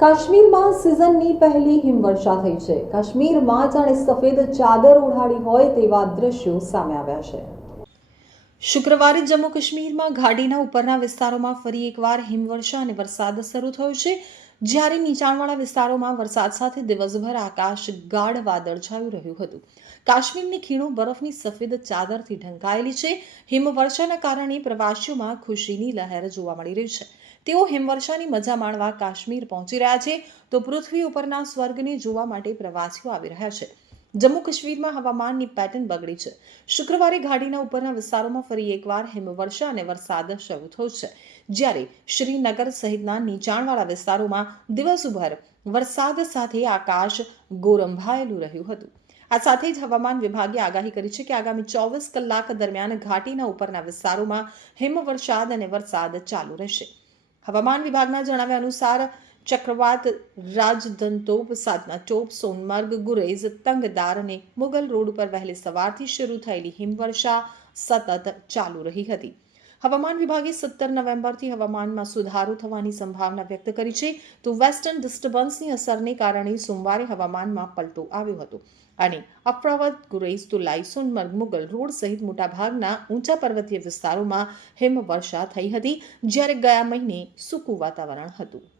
કાશ્મીરમાં સિઝનની પહેલી હિમવર્ષા થઈ છે. કાશ્મીરમાં જાણે સફેદ ચાદર ઉડાડી હોય તેવા દ્રશ્યો સામે આવ્યા છે. શુક્રવારે જમ્મુ કાશ્મીરમાં ઘાટીના ઉપરના વિસ્તારોમાં ફરી એકવાર હિમવર્ષા અને વરસાદ શરૂ થયો છે. જ્યારે નીચાણવાળા વિસ્તારોમાં વરસાદ સાથે દિવસભર આકાશ ગાઢ વાદળછાયું રહ્યું હતું. કાશ્મીરની ખીણો બરફની સફેદ ચાદરથી ઢંકાયેલી છે. હિમવર્ષાના કારણે પ્રવાસીઓમાં ખુશીની લહેર જોવા મળી રહી છે. તેઓ હિમવર્ષાની મજા માણવા કાશ્મીર પહોંચી રહ્યા છે. તો પૃથ્વી ઉપરના સ્વર્ગને જોવા માટે પ્રવાસીઓ આવી રહ્યા છે. જમ્મુ કાશ્મીરમાં હવામાનની પેટર્ન બગડી છે. શુક્રવારે ઘાટીના ઉપરના વિસ્તારોમાં ફરી એકવાર હિમવર્ષા અને વરસાદ શરૂ થયો છે. જ્યારે શ્રીનગર સહિતના નીચાણવાળા વિસ્તારોમાં દિવસભર વરસાદ સાથે આકાશ ગોરંભાયેલું રહ્યું હતું. આ સાથે જ હવામાન વિભાગે આગાહી કરી છે કે આગામી ચોવીસ કલાક દરમિયાન ઘાટીના ઉપરના વિસ્તારોમાં હિમવર્ષાદ અને વરસાદ ચાલુ રહેશે. હવામાન વિભાગના જણાવ્યા અનુસાર ચક્રવાત રાજદંતોપ સાતના ટોપ સોનમર્ગ ગુરેજ તંગદાર અને મુગલ રોડ પર વહેલી સવારથી શરૂ થયેલી હિમવર્ષા સતત ચાલુ રહી હતી હવામાન વિભાગે સત્તર નવેમ્બરથી હવામાનમાં સુધારો થવાની સંભાવના વ્યક્ત કરી છે તો વેસ્ટર્ન ડિસ્ટર્બન્સની અસરને કારણે સોમવારે હવામાનમાં પલટો આવ્યો હતો અને અફરાવત તો તુલાઈ સોનમર્ગ મુગલ રોડ સહિત મોટાભાગના ઊંચા પર્વતીય વિસ્તારોમાં હિમવર્ષા થઈ હતી જ્યારે ગયા મહિને સૂકું વાતાવરણ હતું